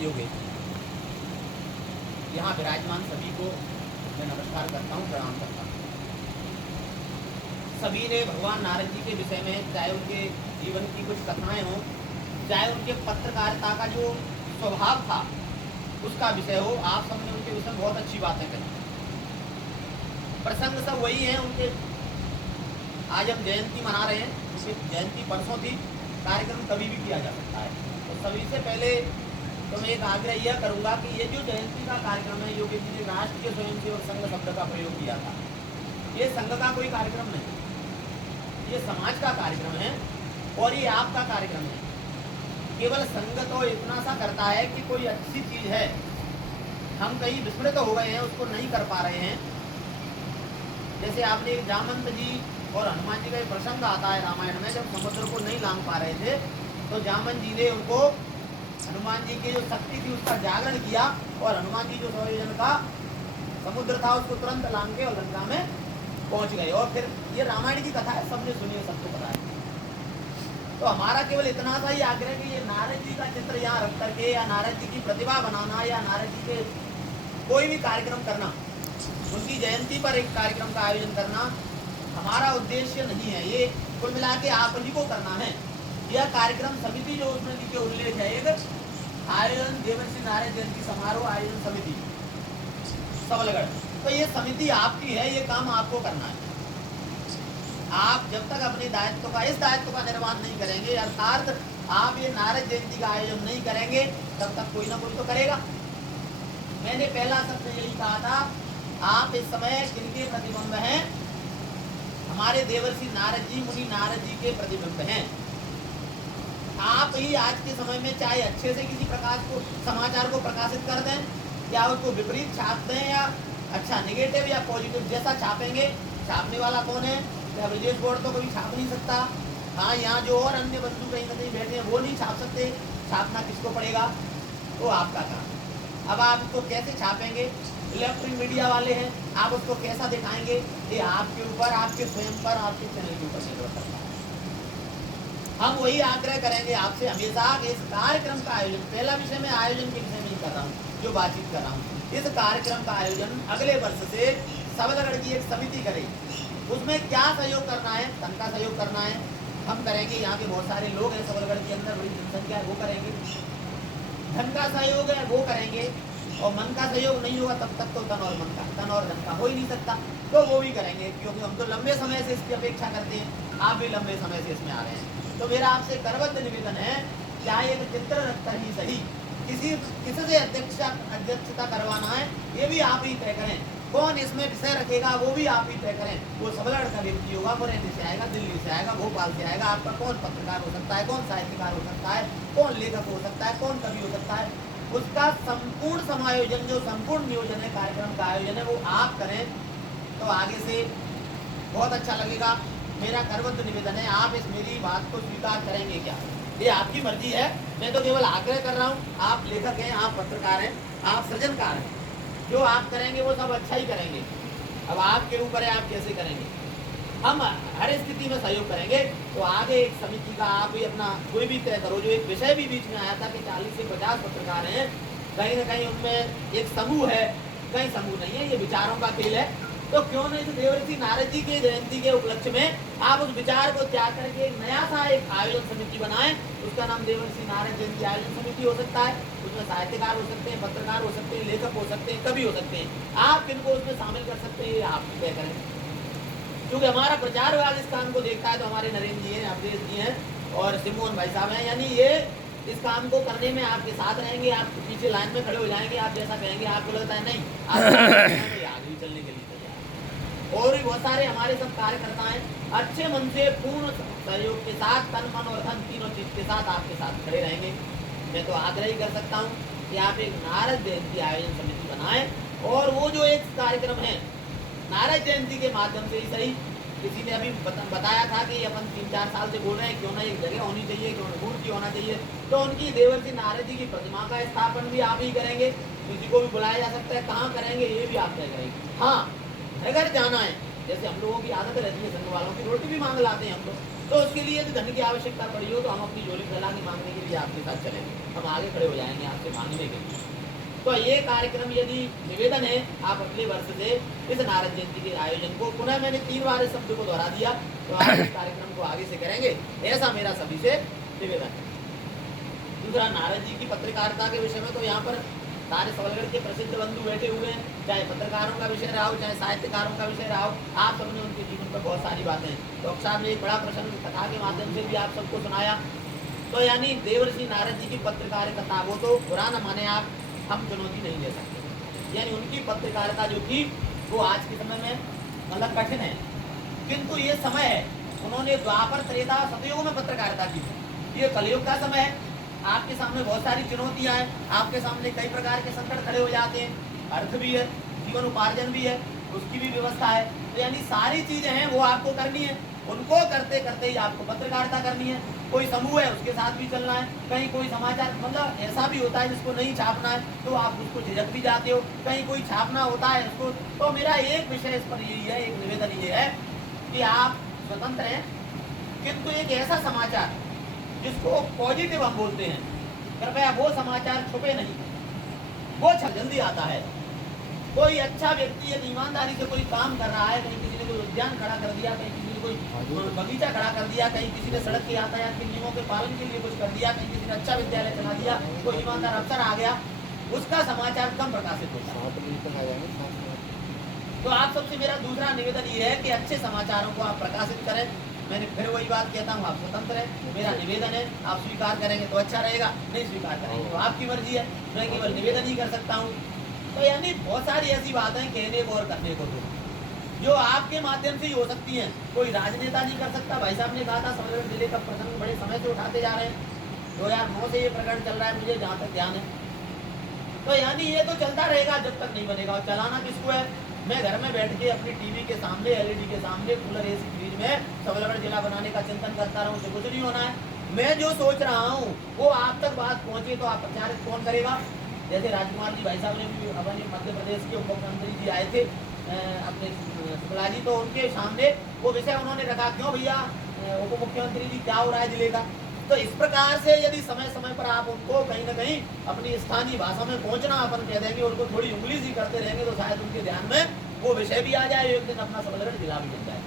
योगे यहाँ विराजमान सभी को मैं नमस्कार करता हूँ, प्रणाम करता हूँ। सभी ने भगवान नारद जी के विषय में, चाहे उनके जीवन की कुछ कथाएं हों, चाहे उनके पत्रकारिता का जो स्वभाव था उसका विषय हो, आप सबने उनके विषय में बहुत अच्छी बातें कही। प्रसंग सब वही है उनके। आज हम जयंती मना रहे हैं, उनकी जयंती परसों थी, कार्यक्रम कभी भी किया जा सकता है। तो सभी से पहले तो मैं एक आग्रह यह करूंगा कि ये जो जयंती का कार्यक्रम है, योगी जी ने राष्ट्रीय स्वयंसेवक संघ शब्द का प्रयोग किया था, ये संघ का कोई कार्यक्रम नहीं, ये समाज का कार्यक्रम है और ये आपका कार्यक्रम है। केवल संघ तो इतना सा करता है कि कोई अच्छी चीज है, हम कहीं विस्मृत हो गए हैं, उसको नहीं कर पा रहे हैं। जैसे आपने जामवंत जी और हनुमान जी का एक प्रसंग आता है रामायण में, जब समुद्र को नहीं लांग पा रहे थे तो जामवंत जी ने उनको हनुमान जी की जो शक्ति थी उसका जागरण किया और हनुमान जी जो स्वयं का समुद्र था उसको तुरंत लांग के और लंका में पहुंच गए। और फिर ये रामायण की कथा है, सबने सुनी है, सबको पता है। तो हमारा केवल इतना सा ही आग्रह कि ये नारद जी का चित्र यहाँ रख करके या नारद जी की प्रतिभा बनाना या नारद जी के कोई भी कार्यक्रम करना, उनकी जयंती पर एक कार्यक्रम का आयोजन करना हमारा उद्देश्य नहीं है। ये कुल मिला के आप ही को करना है। यह कार्यक्रम समिति जो उसमें नीचे उल्लेख है, एक आयोजन देवर्षि नारद जयंती समारोह आयोजन समिति सबलगढ़, तो ये समिति आपकी है, ये काम आपको करना है। आप जब तक अपने दायित्व का, इस दायित्व का निर्वहन नहीं करेंगे, अर्थात आप ये नारद जयंती का आयोजन नहीं करेंगे, तब तक कोई ना कोई तो करेगा। मैंने पहला शब्द यही कहा था, आप इस समय किनके प्रतिबिंब हैं? हमारे देवर्षि नारद जी, मुनि नारद जी के प्रतिबिंब हैं। आप ही आज के समय में चाहे अच्छे से किसी प्रकार को समाचार को प्रकाशित कर दें या उसको विपरीत छाप दें या अच्छा नेगेटिव या पॉजिटिव जैसा छापेंगे, छापने वाला कौन है? या ब्रजेश बोर्ड तो कभी छाप नहीं सकता। हाँ, यहाँ जो और अन्य बंधु कहीं ना कहीं बैठे हैं वो नहीं छाप सकते, छापना किसको पड़ेगा? तो आपका काम। अब आप उसको कैसे छापेंगे? इलेक्ट्रॉनिक मीडिया वाले हैं, आप उसको कैसा दिखाएंगे, ये आपके ऊपर, आपके स्वयं पर, आपके चैनल के ऊपर निर्भर करता है। हम वही आग्रह करेंगे आपसे हमेशा कि इस कार्यक्रम का आयोजन, पहला विषय में आयोजन के विषय में ही कर रहा हूँ, जो बातचीत कर रहा हूँ, इस कार्यक्रम का आयोजन अगले वर्ष से सबलगढ़ की एक समिति करे। उसमें क्या सहयोग करना है? धन का सहयोग करना है, हम करेंगे। यहाँ के बहुत सारे लोग हैं सबलगढ़ के अंदर, बड़ी जनसंख्या है, वो करेंगे। धन का सहयोग है वो करेंगे, और मन का सहयोग नहीं होगा तब तक तो तन और धन का हो ही नहीं सकता, तो वो भी करेंगे। क्योंकि हम तो लंबे समय से इसकी अपेक्षा करते हैं, आप भी लंबे समय से इसमें आ रहे हैं। तो मेरा आपसे करबद्ध निवेदन है, चाहे एक चित्र रखकर ही सही, किसी से अध्यक्षता करवाना है, ये भी आप ही तय करें। कौन इसमें विषय रखेगा वो भी आप ही तय करें। वो सबलगढ़ का व्यक्ति होगा, मुरैना से आएगा, दिल्ली से आएगा, भोपाल से आएगा, आपका कौन पत्रकार हो सकता है, कौन साहित्यकार हो सकता है, कौन लेखक हो सकता है, कौन कवि हो सकता है, उसका संपूर्ण समायोजन, जो संपूर्ण नियोजन है, कार्यक्रम का आयोजन है, वो आप करें तो आगे से बहुत अच्छा लगेगा। मेरा करबद्ध निवेदन है, आप इस मेरी बात को स्वीकार करेंगे क्या? ये आपकी मर्जी है, मैं तो केवल आग्रह कर रहा हूँ। आप लेखक हैं, आप पत्रकार हैं, आप सृजनकार हैं, जो आप करेंगे वो सब अच्छा ही करेंगे। अब आपके ऊपर है आप कैसे करेंगे। हम हर स्थिति में सहयोग करेंगे। तो आगे एक समिति का आप भी अपना कोई भी तय करो। जो एक विषय भी बीच में आया था कि 40 से 50 पत्रकार हैं, कहीं ना कहीं उनमें एक समूह है, कहीं समूह नहीं है, ये विचारों का खेल है। तो क्यों नहीं इस देवर्षि नारद जी के जयंती के उपलक्ष्य में आप उस विचार को त्याग करके एक नया सा एक आयोजन समिति बनाएं। उसका नाम देवर्षि नारद जयंती आयोजन समिति हो सकता है। उसमें साहित्यकार हो सकते हैं, पत्रकार हो सकते हैं, लेखक हो सकते हैं, कवि हो सकते हैं। आप किनको उसमें शामिल कर सकते हैं, आप तय करें। क्योंकि हमारा प्रचार विभाग इस काम को देखता है, तो हमारे नरेंद्र जी हैं, अवधेश जी हैं और सिमोहन भाई साहब हैं, यानी ये इस काम को करने में आपके साथ रहेंगे। आप पीछे लाइन में खड़े हो जाएंगे, आप जैसा कहेंगे, आपको लगता है नहीं आप आगे चलने के लिए तैयार। और भी बहुत सारे हमारे सब कार्यकर्ता हैं, अच्छे मन से पूर्ण सहयोग के साथ, तन मन और धन तीनों चीज के साथ आपके साथ खड़े रहेंगे। मैं तो आग्रह ही कर सकता हूँ कि आप एक नारद जयंती आयोजन समिति बनाएं और वो जो एक कार्यक्रम है नारद जयंती के माध्यम से ही सही। किसी ने अभी बताया था कि अपन 3-4 साल से बोल रहे हैं क्यों ना एक जगह होनी चाहिए, क्यों ना मूर्ति होना चाहिए। तो उनकी देवर्षि नारद जी की प्रतिमा का स्थापन भी आप ही करेंगे। किसी को भी बुलाया जा सकता है, कहाँ करेंगे ये भी आप तय करेंगे। हाँ, अगर जाना है जैसे हम लोगों की आदत रहती है, संघ वालों की रोटी भी मांग लाते हैं हम लोग, तो उसके लिए यदि धन की आवश्यकता पड़ी हो तो हम अपनी झोली फैला के मांगने के लिए आपके साथ चलेंगे, हम आगे खड़े हो जाएंगे आपसे मांगने के लिए। तो ये कार्यक्रम यदि निवेदन है आप अगले वर्ष से इस नारद जयंती के आयोजन को, पुनः मैंने 3 बार इस शब्द को दोहरा दिया, तो आप इस कार्यक्रम को आगे से करेंगे, ऐसा मेरा सभी से निवेदन है। दूसरा, नारद जी की पत्रकारिता के विषय में तो यहाँ पर सारे सबलगढ़ के प्रसिद्ध बंधु बैठे हुए हैं, चाहे पत्रकारों का विषय रहा हो, चाहे साहित्यकारों का विषय रहा हो, आप सबने उनके जीवन पर बहुत सारी बातें, डॉक्टर साहब ने एक बड़ा प्रसंग कथा के माध्यम से भी आप सबको सुनाया। तो यानी देवर्षि नारद जी की पत्रकारिता वो तो पुराना माने आप, हम चुनौती नहीं दे सकते, यानी उनकी पत्रकारिता जो थी वो आज के समय में मतलब कठिन है, किंतु ये समय है, उन्होंने द्वापर त्रेता सतयुग में पत्रकारिता की, ये कलयुग का समय है, आपके सामने बहुत सारी चुनौतियां हैं, आपके सामने कई प्रकार के संकट खड़े हो जाते हैं, अर्थ भी है, जीवन उपार्जन भी है, उसकी भी व्यवस्था है, तो यानी सारी चीजें हैं वो आपको करनी है, उनको करते करते ही आपको पत्रकारिता करनी है। कोई समूह है उसके साथ भी चलना है, कहीं कोई समाचार मतलब ऐसा भी होता है जिसको नहीं छापना है तो आप उसको झिझक भी जाते हो, कहीं कोई छापना होता है उसको, तो मेरा एक विषय इस पर यही है, एक निवेदन ये है कि आप स्वतंत्र हैं, किंतु एक ऐसा समाचार जिसको पॉजिटिव हम बोलते हैं, कृपया वो समाचार छुपे नहीं, वो जल्दी आता है। कोई अच्छा व्यक्ति यदि ईमानदारी से कोई काम कर रहा है, कहीं किसी ने कोई उद्यान खड़ा कर दिया, कहीं किसी ने कोई बगीचा खड़ा कर दिया, कहीं किसी ने सड़क के यातायात के नियमों के पालन के लिए कुछ कर दिया, कहीं किसी ने अच्छा विद्यालय चला दिया, कोई ईमानदार अफसर आ गया, उसका समाचार कम प्रकाशित होता है। तो आप सबसे मेरा दूसरा निवेदन ये है कि अच्छे समाचारों को आप प्रकाशित करें। मैंने फिर वही बात कहता हूँ, आप स्वतंत्र हैं, मेरा निवेदन है, आप स्वीकार करेंगे तो अच्छा रहेगा, नहीं स्वीकार करेंगे तो आपकी मर्जी है, मैं केवल निवेदन ही कर सकता हूँ। तो यानी बहुत सारी ऐसी बातें कहने को और करने को जो आपके माध्यम से ही हो सकती हैं, कोई राजनेता नहीं कर सकता। भाई साहब ने कहा था सबलगढ़ जिले का प्रसंग बड़े समय से उठाते जा रहे हैं, 2009 से ये प्रकरण चल रहा है, मुझे जहाँ तक ध्यान है, तो यानी ये तो चलता रहेगा जब तक नहीं बनेगा। और चलाना किसको है? मैं घर में बैठ के अपनी टीवी के सामने, एलईडी के सामने, कूलर एसी फ्रिज में सबलगढ़ जिला बनाने का चिंतन करता रहूं, उससे कुछ नहीं होना है। मैं जो सोच रहा हूँ वो आप तक बात पहुंचे तो आप प्रचारित कौन करेगा? जैसे राजकुमार जी भाई साहब ने भी अपने मध्य प्रदेश के उप मुख्यमंत्री जी आए थे अपने शुक्ला जी, तो उनके सामने वो विषय उन्होंने रखा, क्यों भैया उप मुख्यमंत्री जी क्या हो रहा है जिले का। तो इस प्रकार से यदि समय समय पर आप उनको कहीं ना कहीं अपनी स्थानीय भाषा में पहुंचना अपन कह देंगे, उनको थोड़ी उंगली सी करते रहेंगे तो शायद उनके ध्यान में वो विषय भी आ जाए, एक दिन अपना सबलगढ़ जिला भी बन जाए।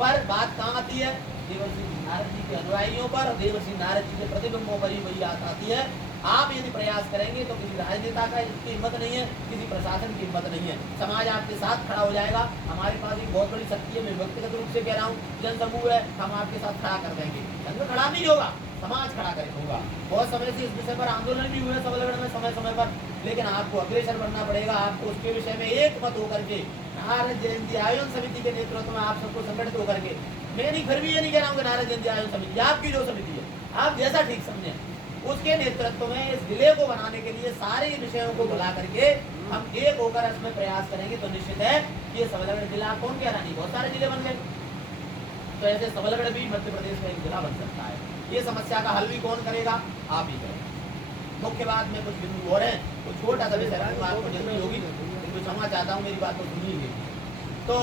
पर बात कहाँ आती है? देवर्षि नारद जी के अनुयायियों पर, देवर्षि नारद जी के प्रतिबिंबों पर ही वही आती है। आप यदि प्रयास करेंगे तो किसी राजनेता का इसकी हिम्मत नहीं है, किसी प्रशासन की हिम्मत नहीं है, समाज आपके साथ खड़ा हो जाएगा। हमारे पास एक बहुत बड़ी शक्ति है, मैं व्यक्तिगत रूप से कह रहा हूँ, जन समूह है, हम आपके साथ खड़ा कर देंगे। संघ खड़ा नहीं होगा, समाज खड़ा करे होगा। बहुत समय से इस विषय पर आंदोलन भी हुए सबलगढ़ में समय समय पर, लेकिन आपको अग्रसर बनना पड़ेगा। आपको उसके विषय में एक मत होकर के नारद जयंती आयोजन समिति के नेतृत्व में आप सबको संगठित होकर के, मैं नहीं फिर भी ये नहीं कह रहा हूँ कि नारद जयंती आयोजन समिति आपकी जो समिति है, आप जैसा ठीक समझे, उसके नेतृत्व में इस जिले को बनाने के लिए सारे विषयों को बुला करके हम एक होकर इसमें प्रयास करेंगे तो निश्चित है कि ये सबलगढ़ जिला, कौन कह रहा नहीं, बहुत सारे जिले बन गए, तो ऐसे सबलगढ़ भी मध्य प्रदेश का एक जिला बन सकता है। ये समस्या का हल भी कौन करेगा? आप ही करेंगे। मुख्य बात में कुछ बिंदु और हैं, कुछ छोटा सा विषय रखूंगा, आपको जल्दी होगी लेकिन क्षमा चाहता हूँ, मेरी बात को सुनिए। तो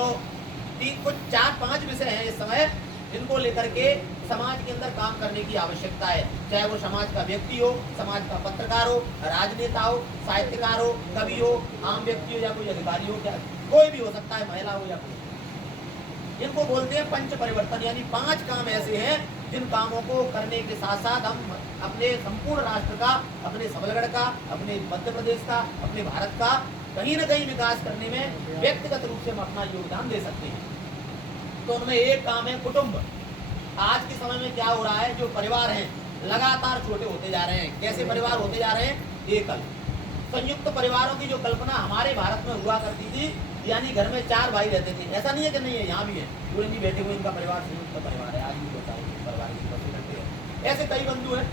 कुछ 4-5 विषय हैं इस समय जिनको लेकर के समाज के अंदर काम करने की आवश्यकता है, चाहे वो समाज का व्यक्ति हो, समाज का पत्रकार हो, राजनेता हो, साहित्यकार हो, कवि हो, आम व्यक्ति हो या कोई अधिकारी हो, क्या कोई भी हो सकता है, महिला हो या कोई। इनको बोलते हैं पंच परिवर्तन, यानी 5 काम ऐसे हैं जिन कामों को करने के साथ साथ हम अपने संपूर्ण राष्ट्र का, अपने सबलगढ़ का, अपने मध्य प्रदेश का, अपने भारत का कहीं न कहीं विकास करने में व्यक्तिगत रूप से हम अपना योगदान दे सकते हैं। तो उनमें एक काम है कुटुंब। आज के समय में क्या हो रहा है, जो परिवार हैं लगातार छोटे होते जा रहे हैं। कैसे परिवार होते जा रहे हैं? एकल। संयुक्त परिवारों की जो कल्पना हमारे भारत में हुआ करती थी, यानी घर में 4 भाई रहते थे, ऐसा नहीं है कि नहीं है, यहाँ भी है, पूरे भी बैठे हुए, इनका परिवार संयुक्त परिवार है, आज भी होता है परिवार की बच्चे करते हैं, ऐसे कई बंधु हैं।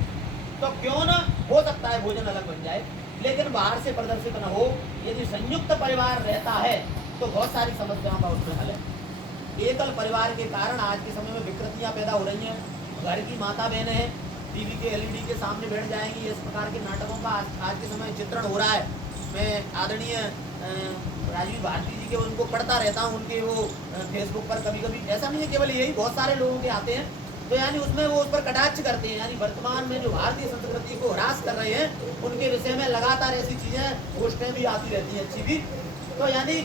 तो क्यों ना हो सकता है भोजन अलग बन जाए, लेकिन बाहर से प्रदर्शित न हो। यदि संयुक्त परिवार रहता है तो बहुत सारी समस्याओं का उसमें हल है। एकल परिवार के कारण आज के समय में विकृतियां पैदा हो रही हैं। घर की माता बहनें हैं, टीवी के एलईडी के सामने बैठ जाएंगी, इस प्रकार के नाटकों का आज के समय चित्रण हो रहा है। मैं आदरणीय राजीव भारती जी के उनको पढ़ता रहता हूँ, उनके वो फेसबुक पर कभी कभी, ऐसा नहीं है केवल यही, बहुत सारे लोगों के आते हैं, तो यानी उसमें वो उस पर कटाक्ष करते हैं, यानी वर्तमान में जो भारतीय संस्कृति को ह्रास कर रहे हैं उनके विषय में लगातार ऐसी चीजें पोस्टें भी आती रहती हैं अच्छी भी। तो यानी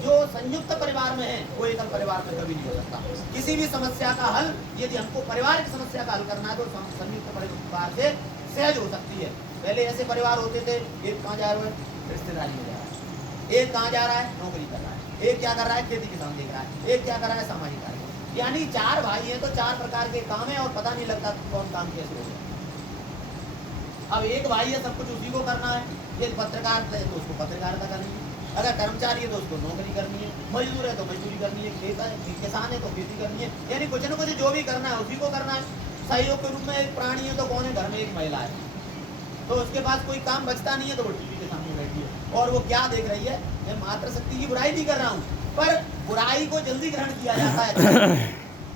जो संयुक्त परिवार में है वो एकल परिवार में कभी नहीं हो सकता। किसी भी समस्या का हल यदि हमको परिवार की समस्या का हल करना है तो संयुक्त परिवार से सहज हो सकती है। पहले ऐसे परिवार होते थे, एक कहाँ जा रहा है, रिश्तेदारी में जा रहा है, एक कहाँ जा रहा है, नौकरी कर रहा है, एक क्या कर रहा है, खेती किसान देख रहा है, एक क्या कर रहा है, सामाजिक कार्य। यानी 4 भाई हैं तो 4 प्रकार के काम है और पता नहीं लगता कौन काम कैसे हो गया। अब एक भाई है, सब कुछ उसी को करना है, एक पत्रकार है तो उसको पत्रकारिता करनी है, अगर कर्मचारी है तो उसको नौकरी करनी है, मजदूर है तो मजदूरी करनी है, किसान है तो खेती करनी है, यानी कुछ न कुछ जो भी करना है उसी को करना है। सहयोग के रूप में एक प्राणी है तो कौन है, घर में एक महिला है, तो उसके पास कोई काम बचता नहीं है तो वो टीवी के सामने बैठी है और वो क्या देख रही है। मैं मातृशक्ति की बुराई नहीं कर रहा हूँ, पर बुराई को जल्दी ग्रहण किया जाता है।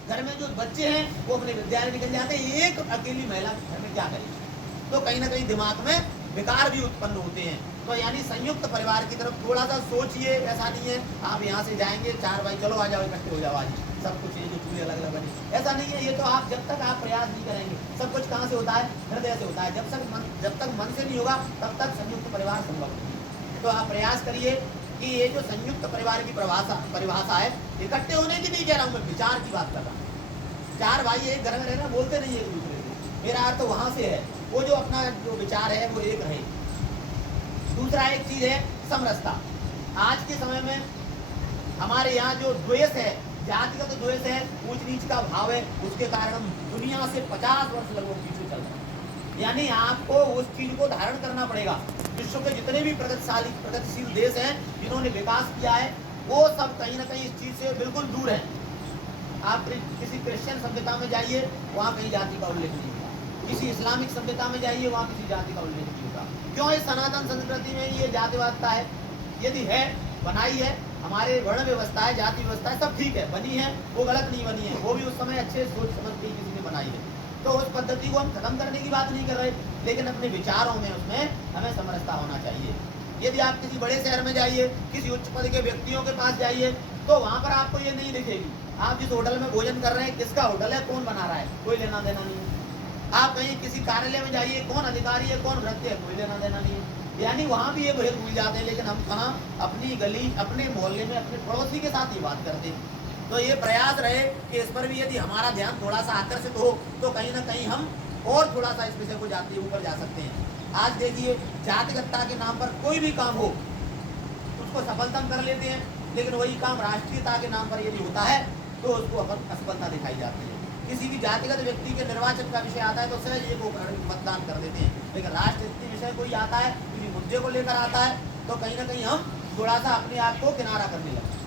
घर में जो बच्चे हैं वो अपने विद्यालय निकल जाते हैं, एक अकेली महिला घर में क्या करेगी, तो कहीं ना कहीं दिमाग में विकार भी उत्पन्न होते हैं। तो यानी संयुक्त परिवार की तरफ थोड़ा सा सोचिए। ऐसा नहीं है आप यहाँ से जाएंगे 4 भाई चलो आ जाओ इकट्ठे हो जाओ आज सब कुछ, ये जो चूल्हे अलग अलग बने, ऐसा नहीं है। ये तो आप जब तक आप प्रयास नहीं करेंगे, सब कुछ कहाँ से होता है, हृदय से होता है। जब तक मन से नहीं होगा तब तक संयुक्त परिवार संभव नहीं। तो आप प्रयास करिए कि ये जो संयुक्त परिवार की परिभाषा है, इकट्ठे होने की नहीं कह रहा हूँ मैं, विचार की बात कर रहा हूँ। 4 भाई एक घर में रहना बोलते नहीं एक दूसरे से, मेरा अर्थ वहाँ से है, वो जो अपना जो विचार है वो एक रहे। दूसरा एक चीज है समरसता। आज के समय में हमारे यहाँ जो द्वेष है, जातिगत द्वेष है, ऊंच नीच का भाव है, उसके कारण हम दुनिया से 50 वर्ष लगभग पीछे चल रहे हैं। यानी आपको उस चीज को धारण करना पड़ेगा। विश्व के जितने भी प्रगतिशील देश हैं जिन्होंने विकास किया है वो सब कहीं ना कहीं इस चीज से बिल्कुल दूर है। आप किसी क्रिश्चियन सभ्यता में जाइए, वहाँ कहीं जाति का उल्लेख नहीं होगा। किसी इस्लामिक सभ्यता में जाइए, वहाँ किसी जाति का उल्लेख नहीं होगा। क्यों? इस सनातन संस्कृति में ये जातिवादता है, यदि है, बनाई है, हमारे वर्ण व्यवस्था है, जाति व्यवस्था है, सब ठीक है, बनी है, वो गलत नहीं बनी है, वो भी उस समय अच्छे सोच समझ के किसी ने बनाई है। तो उस पद्धति को हम खत्म करने की बात नहीं कर रहे, लेकिन अपने विचारों में उसमें हमें समरसता होना चाहिए। यदि आप किसी बड़े शहर में जाइए, किसी उच्च पद के व्यक्तियों के पास जाइए, तो वहाँ पर आपको ये नहीं दिखेगी। आप जिस होटल में भोजन कर रहे हैं, किसका होटल है, कौन बना रहा है, कोई लेना देना नहीं है। आप कहीं किसी कार्यालय में जाइए, कौन अधिकारी है, कौन भ्रष्ट है, कोई लेना देना नहीं है। यानी वहाँ भी ये भेद भूल जाते हैं, लेकिन हम कहाँ अपनी गली, अपने मोहल्ले में, अपने पड़ोसी के साथ ही बात करते हैं। तो ये प्रयास रहे कि इस पर भी यदि हमारा ध्यान थोड़ा सा आकर्षित हो तो कहीं ना कहीं हम और थोड़ा सा इस विषय को जाते ऊपर जा सकते हैं। आज देखिए, जातिगतता के नाम पर कोई भी काम हो उसको सफलता कर लेते हैं, लेकिन वही काम राष्ट्रीयता के नाम पर यदि होता है तो उसको असफलता दिखाई जाती है। किसी भी जातिगत व्यक्ति के निर्वाचन का विषय आता है तो सहज एक मतदान कर देते हैं, लेकिन राष्ट्रीय विषय कोई आता है, किसी मुद्दे को लेकर आता है तो कहीं ना कहीं हम थोड़ा सा अपने आप को किनारा करने लगते हैं।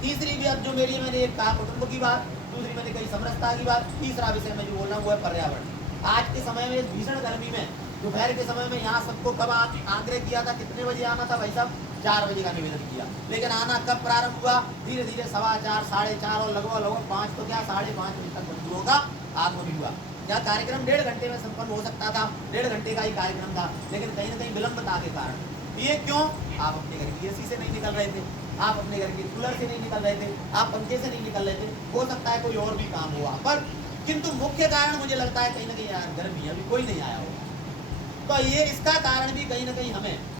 तीसरी बात जो मेरी, मैंने एक कहा कुटुंब की बात, दूसरी मैंने कही समरसता की बात, तीसरा विषय में जो बोलना वो है पर्यावरण। आज के समय में भीषण गर्मी में दोपहर के समय में यहाँ सबको कब आग्रह किया था, कितने बजे आना था भाई साहब, 4 बजे का निवेदन किया, लेकिन आना कब प्रारंभ हुआ, धीरे धीरे 4:15, 4:30 और लगभग 5 तो क्या 5:30 बजे तक मजदूरों का आगमन हुआ। यह कार्यक्रम 1.5 घंटे में संपन्न हो सकता था, 1.5 घंटे का ही कार्यक्रम था, लेकिन कहीं ना कहीं विलंबता के कारण। ये क्यों? आप अपने घर की एसी से नहीं निकल रहे थे, आप अपने घर के कूलर से नहीं निकल रहे थे, आप पंखे से नहीं निकल रहे थे, हो सकता है कोई और भी काम हो वहाँ पर, किंतु मुख्य कारण मुझे लगता है कहीं ना कहीं गर्मी, अभी कोई नहीं आया होगा। तो ये इसका कारण भी कहीं ना कहीं हमें